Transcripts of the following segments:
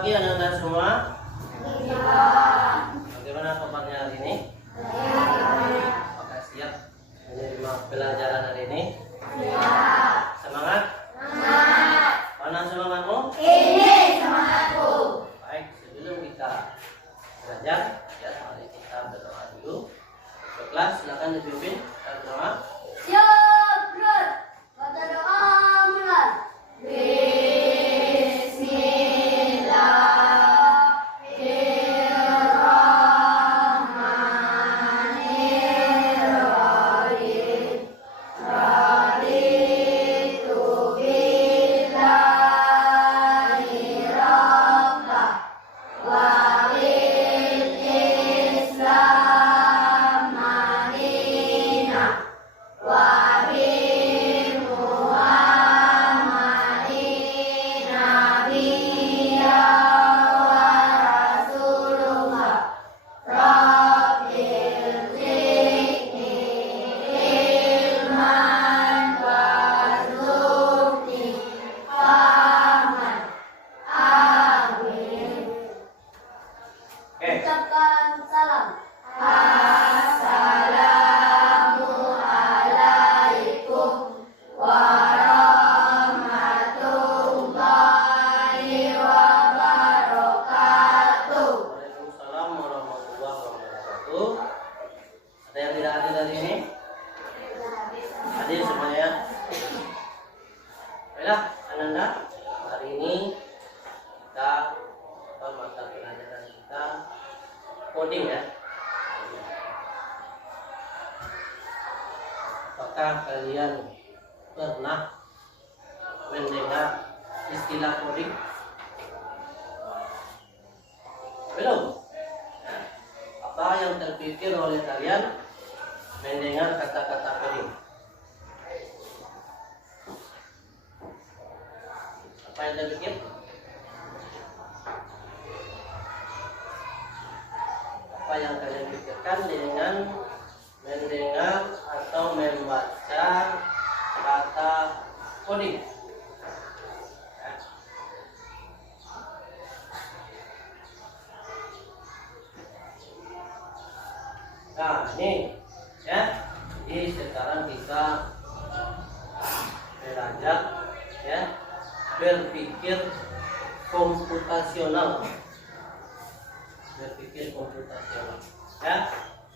pagi anak-anak semua. Bagaimana kabarnya hari ini? Apakah siap menerima pelajaran hari ini? Semangat? Mana semangatmu? Ini semangatku. Baik, sebelum kita belajar, ya mari kita berdoa dulu. Ke kelas, silakan dipimpin dan berdoa. Siap, Bro. Kata doa mulai. Ucapkan salam. Assalamualaikum warahmatullahi wabarakatuh. Waalaikumsalam warahmatullahi wabarakatuh. Ada yang tidak hadir hari ini? Hadir semuanya. Baiklah, Ananda, hari ini kita mata pelajaran kita coding ya. Apakah kalian pernah mendengar istilah coding? Belum? Nah, apa yang terpikir oleh kalian mendengar kata-kata coding? Apa yang terpikir? Apa yang kalian pikirkan dengan mendengar atau membaca kata coding? Nah, ini ya. Jadi sekarang kita belajar ya berpikir komputasional. Berpikir komputasional ya.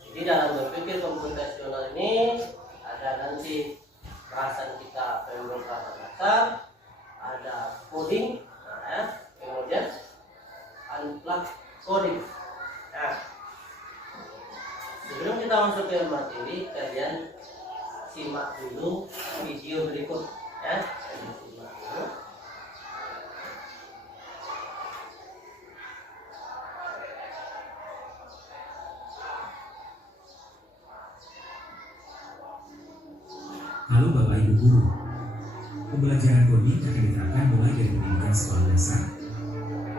Jadi dalam berpikir komputasional ini ada nanti bahasan kita pemrograman dasar, ada coding, nah, ya. Kemudian unplug coding. Nah, sebelum kita masuk ke materi, kalian simak dulu video berikut ya. Simak dulu. Halo Bapak Ibu Guru, pembelajaran coding akan diterapkan mulai dari pendidikan sekolah dasar.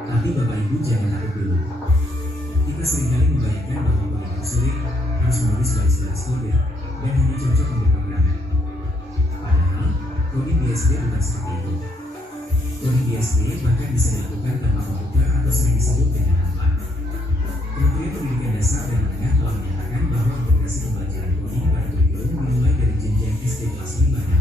Tapi Bapak Ibu jangan takut dulu. Kita seringkali membayangkan bahwa coding itu sulit, harus menulis baris-baris kode, dan hanya cocok untuk programmer. Padahal, coding di SD bukan seperti itu. Coding di SD bahkan bisa dilakukan tanpa komputer atau sering disebut dengan unplug. Kementerian Pendidikan Dasar dan Menengah telah menyatakan bahwa integrasi pembelajaran coding pada kurikulum dimulai dari jenjang SD kelas 5 dan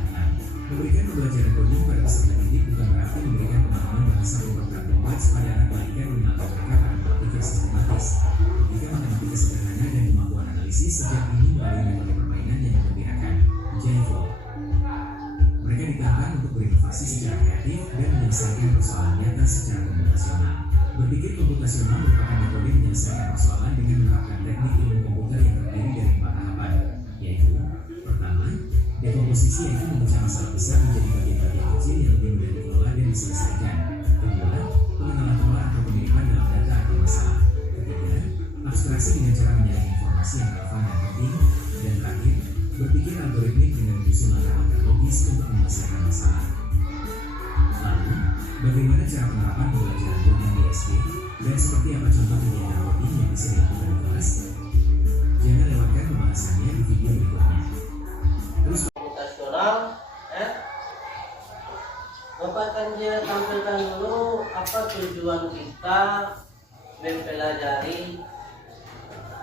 6. Memberikan pembelajaran coding pada peserta didik bukan berarti memberikan pemahaman bahasa program kompleks pada anak balita yang menantang mereka pada berpikir sistematis. Jika matematika sederhana dan kemampuan analisis sejak dini melalui metode permainan yang menggembirakan, Jaivo. Mereka ditantang untuk berinovasi secara kreatif dan menyelesaikan persoalan nyata secara komputasional. Berpikir komputasional merupakan metode menyelesaikan persoalan dengan menerapkan teknik ilmu komputer yang terdiri dari 4 tahapan, yaitu pertama, dekomposisi, yaitu memecah masalah besar menjadi bagian-bagian kecil yang lebih mudah dikelola dan diselesaikan. Kedua, pengenalan pola atau pemiripan dalam data atau masalah. Ketiga, abstraksi dengan cara menyaring informasi yang relevan dan penting. Dan terakhir, berpikir algoritmik dengan menyusun langkah-langkah logis untuk menyelesaikan masalah. Lalu, bagaimana cara penerapan pembelajaran coding di SD dan seperti apa contoh kegiatan coding yang bisa dilakukan di kelas? Jangan lewatkan pembahasannya di video berikutnya. Komputasional ya. Bapak akan dia tampilkan dulu apa tujuan kita mempelajari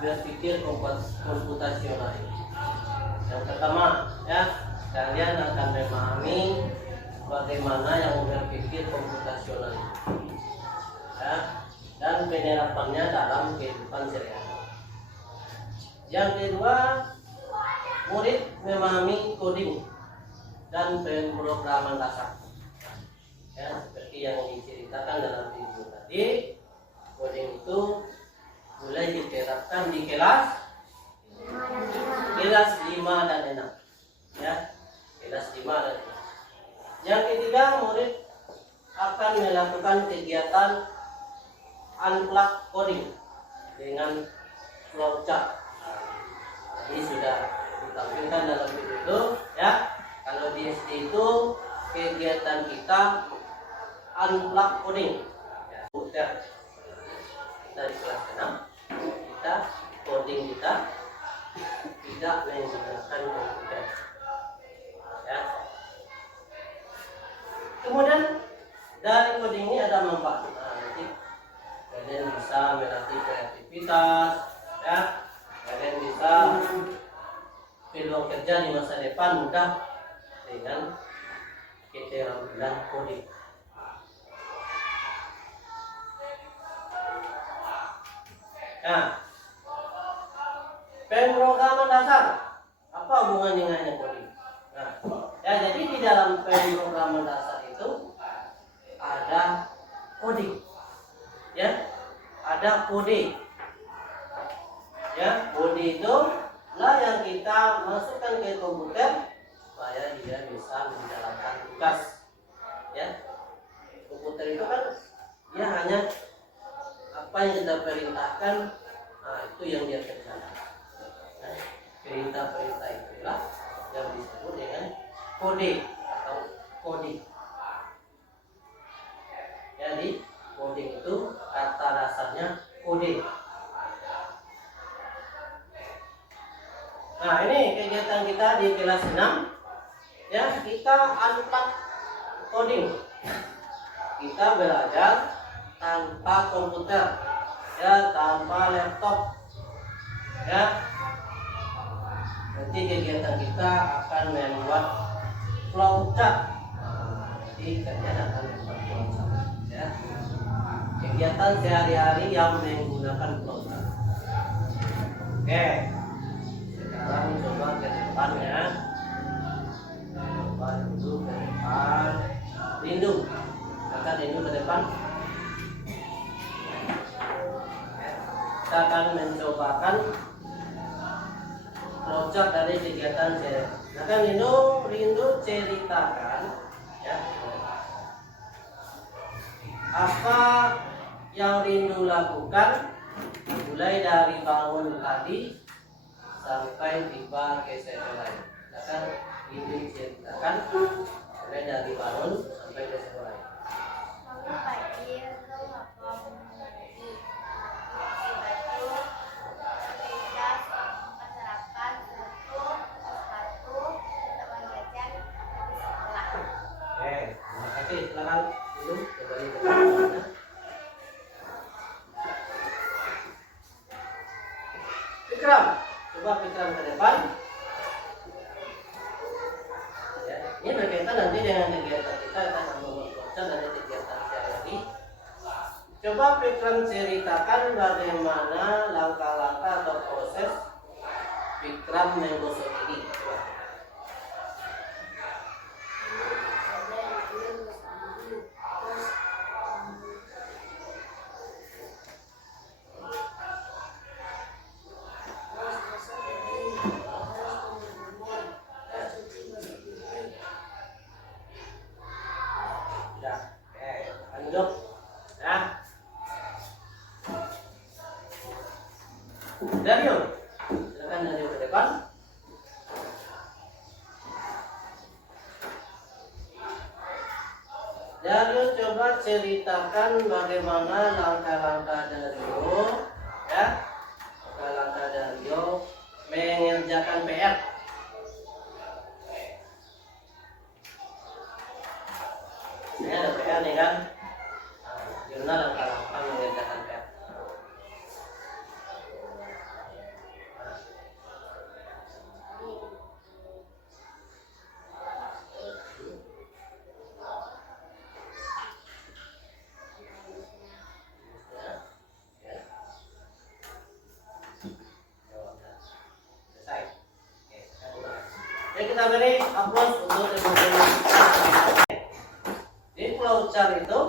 berpikir komputasional ini. Yang pertama, ya, kalian akan memahami bagaimana yang berpikir komputasional itu, ya, dan penerapannya dalam kehidupan sehari-hari. Yang kedua, murid memahami coding dan pemrograman dasar. Ya, seperti yang diceritakan dalam video tadi, coding itu mulai diterapkan di kelas 5 dan 6. Ya, kelas 5 dan 6. Yang ketiga, murid akan melakukan kegiatan unplug coding dengan flowchart. Ini sudah ditampilkan dalam video itu, ya. Kalau di SD itu kegiatan kita unplug coding, ya, kita di kelas 6 kita coding kita tidak menggunakan komputer, ya. Kemudian dari coding ini ada manfaat. Nah, nanti kalian bisa melatih kreativitas, ya. Kalian bisa peluang kerja di masa depan mudah dengan keterampilan coding. Nah, pemrograman dasar apa hubungannya dengan coding? Nah, ya, jadi di dalam pemrograman dasar itu ada coding, ya, ada kode. Ya, kode itu lah yang kita masukkan ke komputer supaya dia bisa menjalankan tugas. Ya, komputer itu kan dia hanya apa yang kita perintahkan, nah, itu yang dia kerjakan. Nah, perintah-perintah itulah yang disebut dengan kode atau coding. Jadi coding itu kata dasarnya kode. Nah, ini kegiatan kita di kelas 6. Ya, kita unplug coding. Kita belajar tanpa komputer, ya, tanpa laptop. Ya. Nanti kegiatan kita akan membuat flowchart. Jadi kalian akan membuat flowchart, ya. Kegiatan sehari-hari yang menggunakan flowchart. Oke. Sekarang coba ke depan, ya. Coba dulu ke depan. Rindu. Angkat rindu ke depan. Kita akan mencobakan flowchart dari kegiatan saya. Nah, kan rindu ceritakan, ya, apa yang rindu lakukan mulai dari bangun tadi sampai tiba ke sekolah. Nah, kan rindu ceritakan mulai dari bangun sampai ke sekolah. Bangun pagi, lalu mandi, cuci baju, sepeda, sarapan, sepatu, teman belajar di sekolah. Oke, terima kasih. Silakan dulu kembali ke sana. Fikram, coba Fikram ke depan. Ya, ini berkaitan nanti dengan kegiatan kita akan membuat flowchart dari kegiatan sehari-hari. Coba Fikram ceritakan bagaimana langkah-langkah atau proses Fikram menggosok gigi. Coba. Ya, lanjut. Ya. Dario, silakan Dario ke depan. Dario coba ceritakan bagaimana langkah-langkah Dario, ya, langkah-langkah Dario mengerjakan PR. Ini ada PR nih kan. Gimana langkah-langkah mengerjakan PR? Kita beri aplaus untuk teman-teman. Di flowchart itu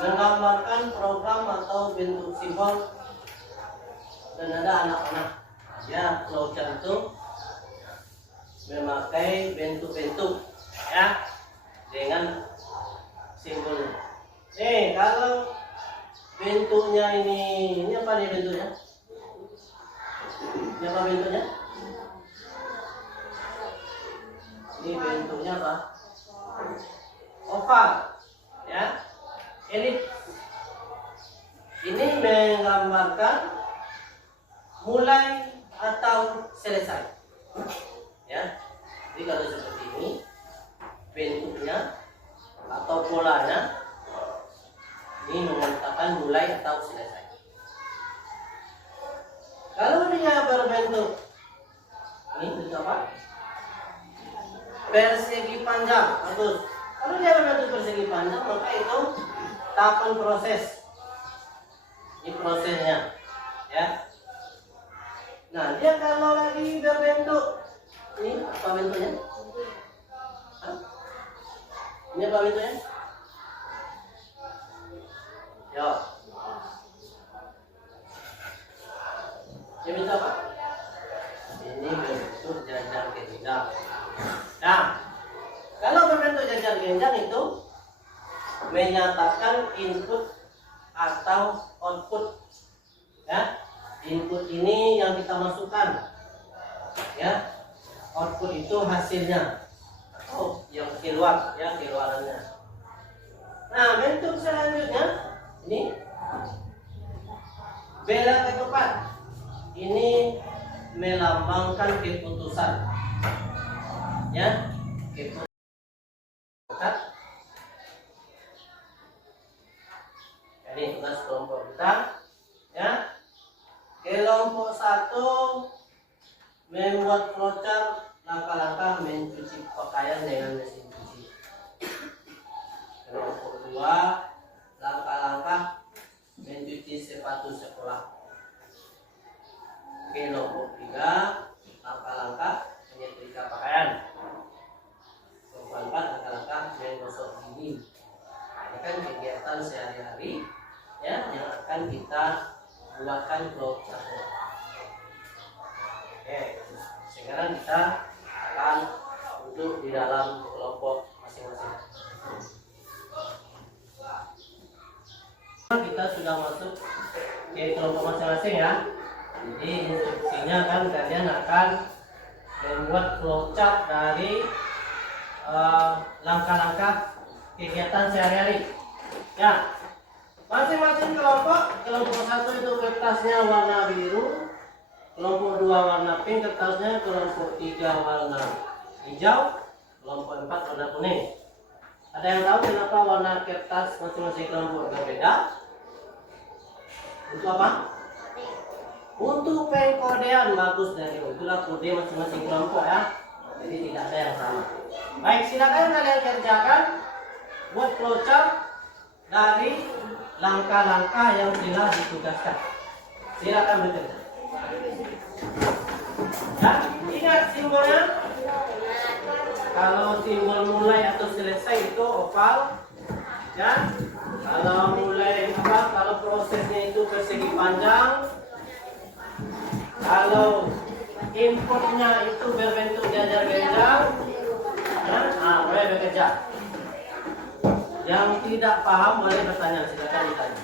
menggambarkan program atau bentuk simbol dan ada anak-anak. Ya, flowchart itu memakai bentuk-bentuk ya dengan simbol. Nih, kalau bentuknya ini apa nih bentuknya? Ini apa bentuknya? Ini bentuknya apa? Oval, ya. Elip. Ini menggambarkan mulai atau selesai, ya. Jadi kalau seperti ini bentuknya atau polanya, ini mengatakan mulai atau selesai. Kalau dia berbentuk ini bentuk apa? Persegi panjang, bagus. Kalau dia berbentuk persegi panjang, maka itu tahapan proses. Ini prosesnya, ya. Nah, dia kalau lagi berbentuk ini apa bentuknya? Hah? Ini apa bentuknya? Yo. Ini bentuk apa? Ini bentuk jajar genjang. Nah, kalau berbentuk jajar genjang itu menyatakan input atau output. Ya, input ini yang kita masukkan. Ya, output itu hasilnya. Oh, yang keluar, ya keluarannya. Nah, bentuk selanjutnya ini bela ketupat. Ini melambangkan keputusan. Ya, keputusan. Ini tugas kelompok kita. Ya, kelompok 1 membuat flowchart langkah-langkah mencuci pakaian dengan mesin cuci. Kelompok 2 langkah-langkah mencuci sepatu sekolah. Kelompok 3 langkah-langkah menyetrika pakaian. Kelompok 4 langkah-langkah menggosok gigi. Ini kan kegiatan sehari-hari ya yang akan kita buatkan flowchart. Oke, sekarang kita akan duduk di dalam kelompok masing-masing. Kita sudah masuk ke kelompok masing-masing ya. Jadi instruksinya kan kalian akan membuat flowchart dari langkah-langkah kegiatan sehari-hari. Ya, masing-masing kelompok 1 itu kertasnya warna biru, kelompok 2 warna pink kertasnya, kelompok 3 warna hijau, kelompok 4 warna kuning. Ada yang tahu kenapa warna kertas masing-masing kelompok berbeda? Untuk apa? Untuk pengkodean, bagus dari itulah kode masing-masing kelompok ya. Jadi tidak ada yang sama. Baik, silakan kalian kerjakan buat flowchart dari langkah-langkah yang telah ditugaskan. Silakan bekerja. Ya, ingat simbolnya. Kalau simbol mulai atau selesai itu oval. Ya. Kalau mulai apa? Kalau prosesnya itu persegi panjang. Kalau inputnya itu berbentuk jajar genjang. Ya, boleh bekerja. Yang tidak paham boleh bertanya, silakan ditanya.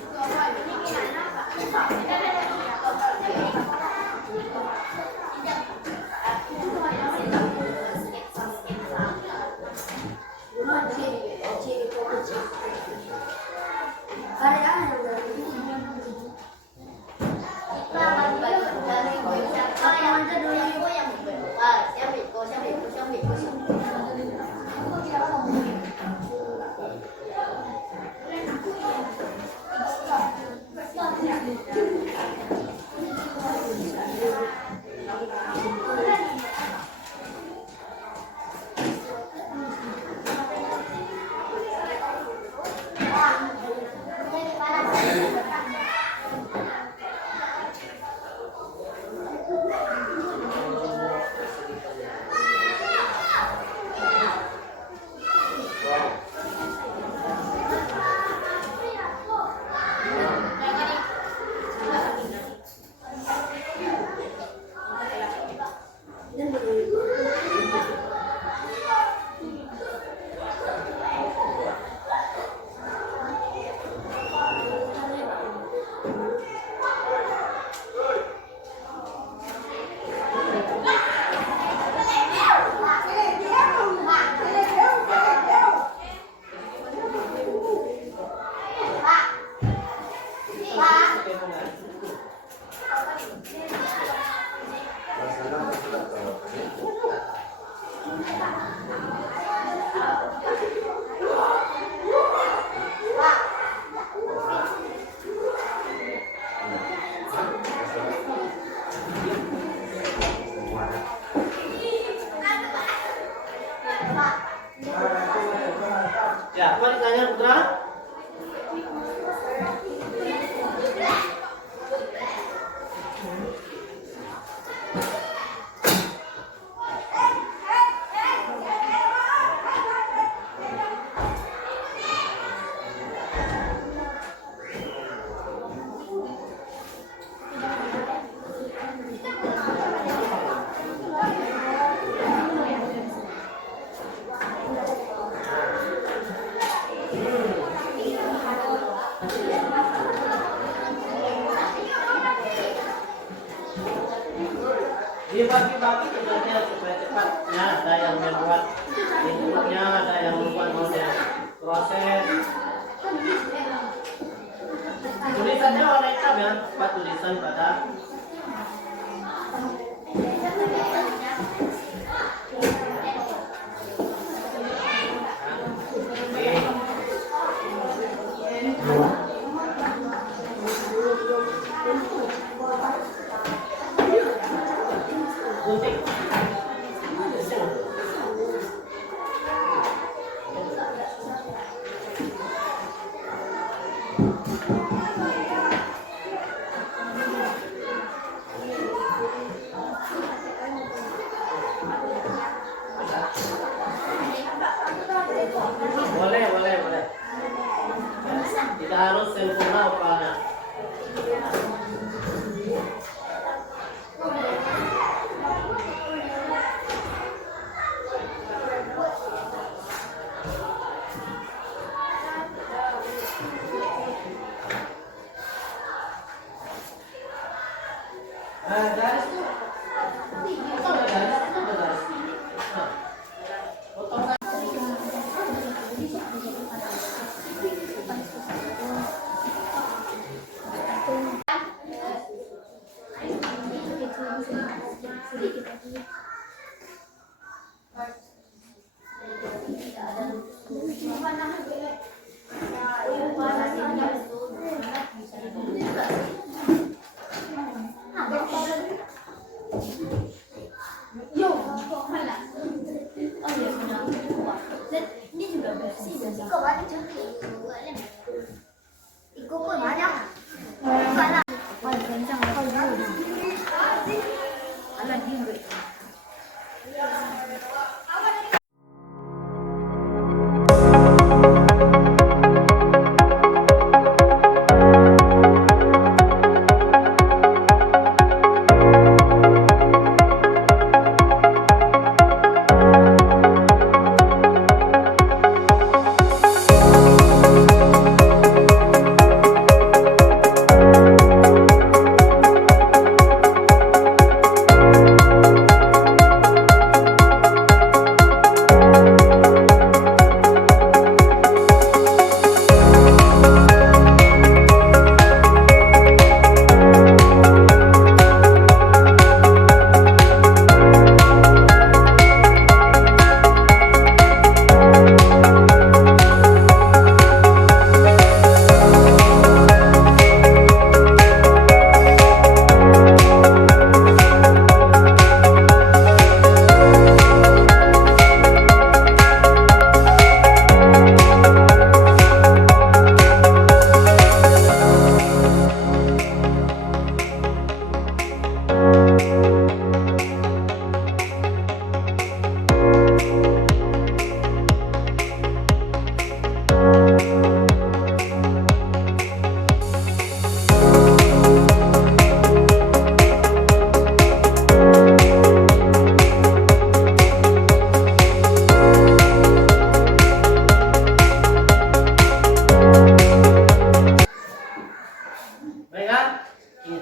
Tangannya Putra. Dibagi-bagi tugasnya supaya cepat. Ya, ada yang membuat inputnya, ada yang membuat model proses. Tulisannya warna hitam ya, Pak, tulisan pada gunting. Boleh. Tidak harus sempurna upahnya. Garis itu. Potong garis. Nah, potong garis. Ini juga bersih. Kok banyak juga? Ikut pun banyak. Banyak. Kencang kau dulu. Alah juga.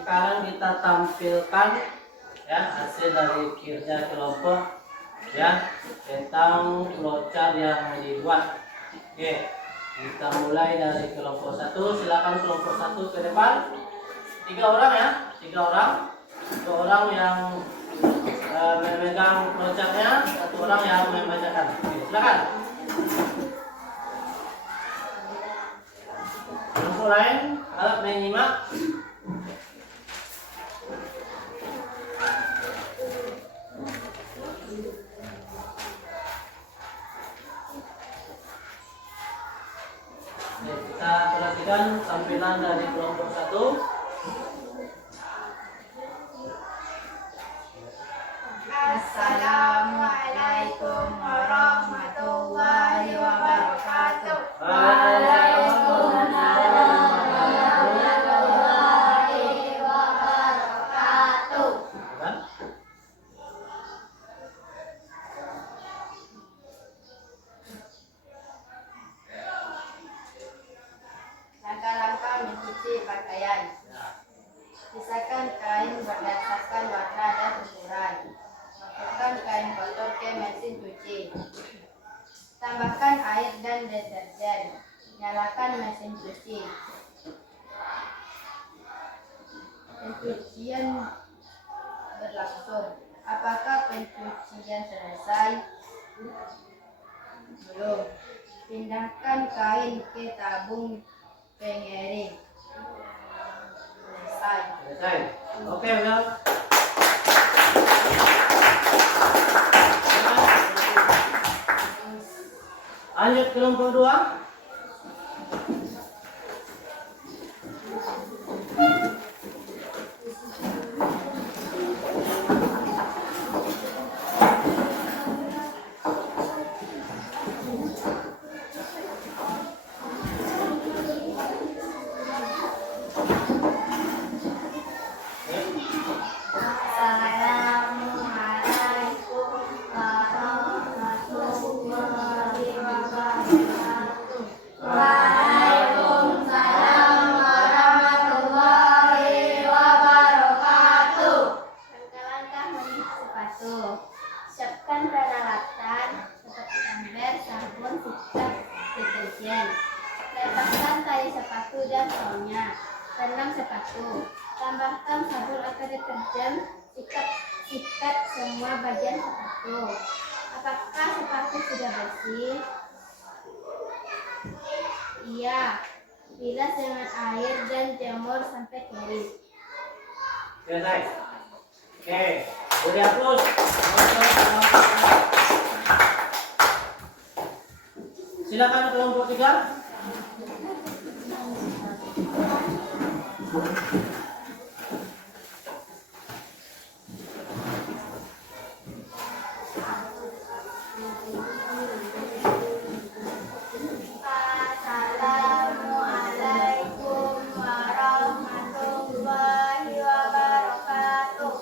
Sekarang kita tampilkan ya hasil dari kerja kelompok ya tentang flowchart yang dibuat. Oke, kita mulai dari kelompok 1. Silakan kelompok 1 ke depan. 3 orang ya, 3 orang. 2 orang yang memegang flowchartnya, 1 orang yang membacakan. Oke, silakan. Kelompok lain harap menyimak. Kita perhatikan tampilan dari kelompok 1. Assalamualaikum warahmatullahi wabarakatuh. Waalaikumsalam warahmatullahi wabarakatuh. Kan? Langkah-langkah mencuci pakaian. Pisahkan kain berdasarkan warna dan ukuran. Masukkan kain kotor ke mesin cuci. Tambahkan air dan deterjen. Nyalakan mesin cuci. Pencucian berlangsung. Apakah pencucian selesai? Belum. Pindahkan kain ke tabung pengering. Selesai. Selesai. Oke, udah. Lanjut kelompok 2. Assalamualaikum warahmatullahi wabarakatuh. Waalaikumsalam warahmatullahi wabarakatuh. Langkah-langkah mencuci sepatu. Siapkan peralatan seperti ember, sabun, sikat, deterjen. Letakkan tali sepatu dan solnya. Rendam sepatu. Tambahkan sabun atau deterjen. Sikat semua bagian sepatu. Apakah sepatu sudah bersih? Iya. Bilas dengan air dan jemur sampai kering. Selesai. Oke, udah hapus. Silakan kelompok 3. Assalamualaikum warahmatullahi wabarakatuh.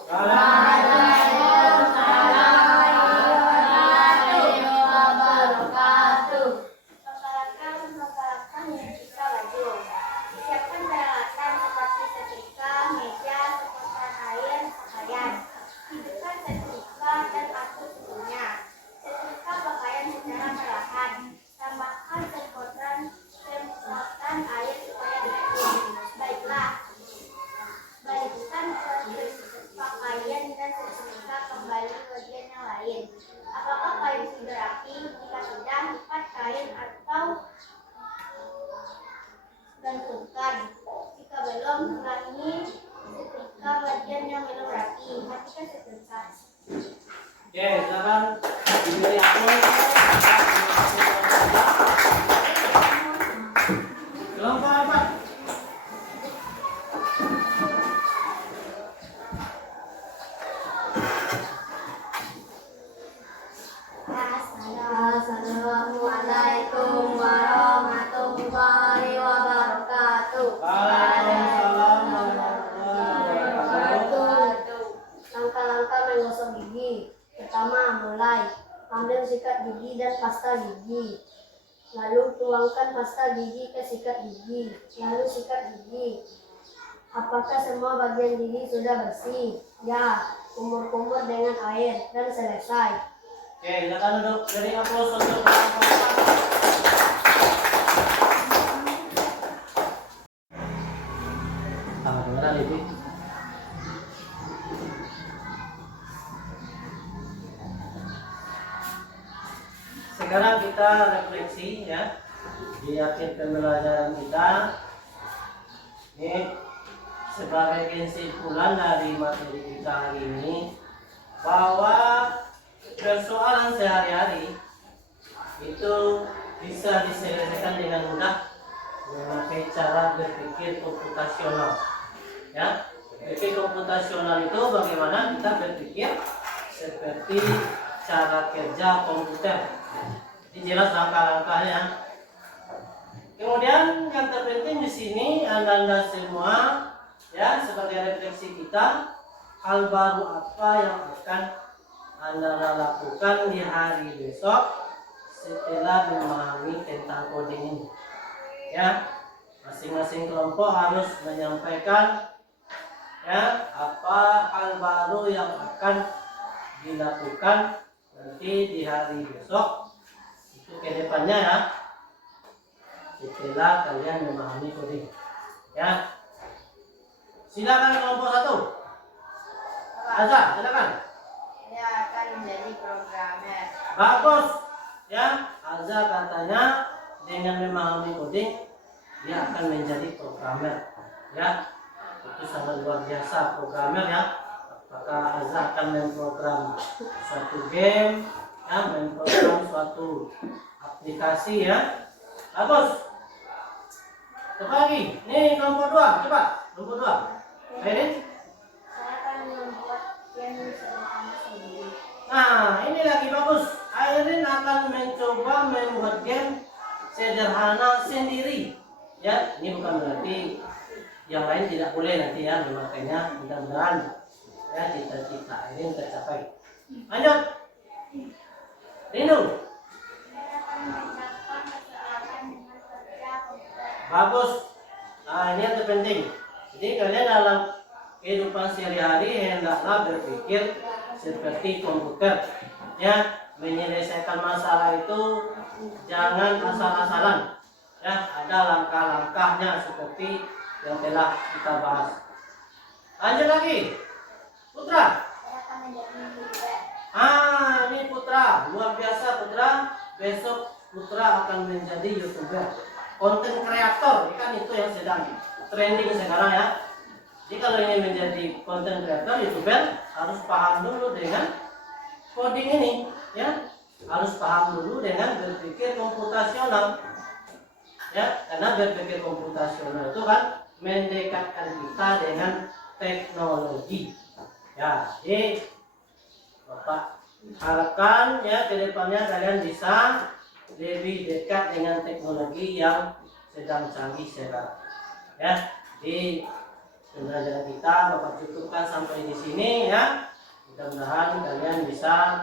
Langkah-langkah menyetrika baju. Siapkan peralatan seperti setrika, meja, semprotan air, pakaian. Hidupkan setrika dan atur suhunya. Setrika pakaian secara perlahan. Tambahkan semprotan air supaya bersih. Baiklah. Balikkan pakaian dan setrika kembali ke bagian yang lain. Apakah kain sudah rapi? Jika sudah, lipat kain atau gantungkan. Jika belum, ulangi setrika bagian yang belum rapi. Matikan setrika. Oke, silakan diberi hapus. Kelompok 4. Assalamualaikum warahmatullahi wabarakatuh. Waalaikumsalam warahmatullahi wabarakatuh. Langkah-langkah menggosok gigi. Pertama, mulai. Ambil sikat gigi dan pasta gigi. Lalu tuangkan pasta gigi ke sikat gigi. Lalu sikat gigi. Apakah semua bagian gigi sudah bersih? Ya, kumur-kumur dengan air dan selesai. Oke, silakan duduk. Beri hapus untuk kelompok 4. Benar itu. Sekarang kita refleksi ya di akhir pembelajaran kita. Ini sebagai kesimpulan dari materi kita hari ini bahwa persoalan sehari-hari itu bisa diselesaikan dengan mudah memakai cara berpikir komputasional. Ya, berpikir komputasional itu bagaimana kita berpikir seperti cara kerja komputer. Ini jelas langkah-langkahnya. Kemudian yang terpenting di sini Anda semua ya sebagai refleksi kita, hal baru apa yang akan Anda lakukan di hari besok setelah memahami tentang coding ini. Ya, masing-masing kelompok harus menyampaikan ya apa hal baru yang akan dilakukan nanti di hari besok itu ke depannya ya, setelah kalian memahami coding. Ya, silakan kelompok 1. Azza, silakan. Saya akan menjadi programmer. Bagus. Ya, Azza katanya dengan memahami coding dia akan menjadi programmer. Ya, itu sangat luar biasa programmer ya. Apakah Azza akan memprogram suatu game, ya, memprogram suatu aplikasi ya. Bagus. Coba lagi. Nih kelompok 2, coba. Kelompok 2. Airin. Saya akan membuat game sederhana sendiri. Nah, ini lagi bagus. Airin akan mencoba membuat game sederhana sendiri. Ya, ini bukan berarti yang lain tidak boleh nanti ya, makanya mudah-mudahan ya cita-cita Airin tercapai. Lanjut. Rindu. Saya akan memecahkan persoalan dengan kerja komputer. Bagus. Nah, ini yang terpenting. Jadi kalian dalam kehidupan sehari-hari hendaklah berpikir seperti komputer. Ya, menyelesaikan masalah itu jangan asal-asalan. Ya, ada langkah-langkahnya seperti yang telah kita bahas. Lanjut lagi. Putra. Saya akan menjadi youtuber. Ini Putra, luar biasa Putra. Besok Putra akan menjadi YouTuber, konten kreator, kan itu yang sedang trending sekarang ya. Jadi kalau ingin menjadi konten kreator, YouTuber, harus paham dulu dengan coding ini, ya. Harus paham dulu dengan berpikir komputasional, ya. Karena berpikir komputasional itu kan mendekatkan kita dengan teknologi, ya. Jadi Bapak harapkan ya kedepannya kalian bisa lebih dekat dengan teknologi yang sedang canggih sekarang. Ya, jadi pembelajaran kita Bapak cukupkan sampai di sini ya. Mudah-mudahan kalian bisa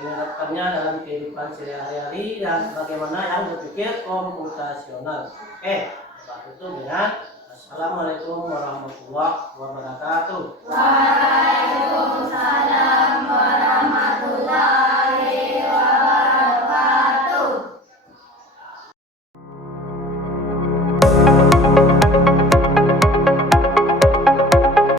menerapkannya dalam kehidupan sehari-hari dan bagaimana yang berpikir komputasional. Oke, Bapak tutup dengan Assalamualaikum warahmatullahi wabarakatuh. Waalaikumsalam warahmatullahi wabarakatuh.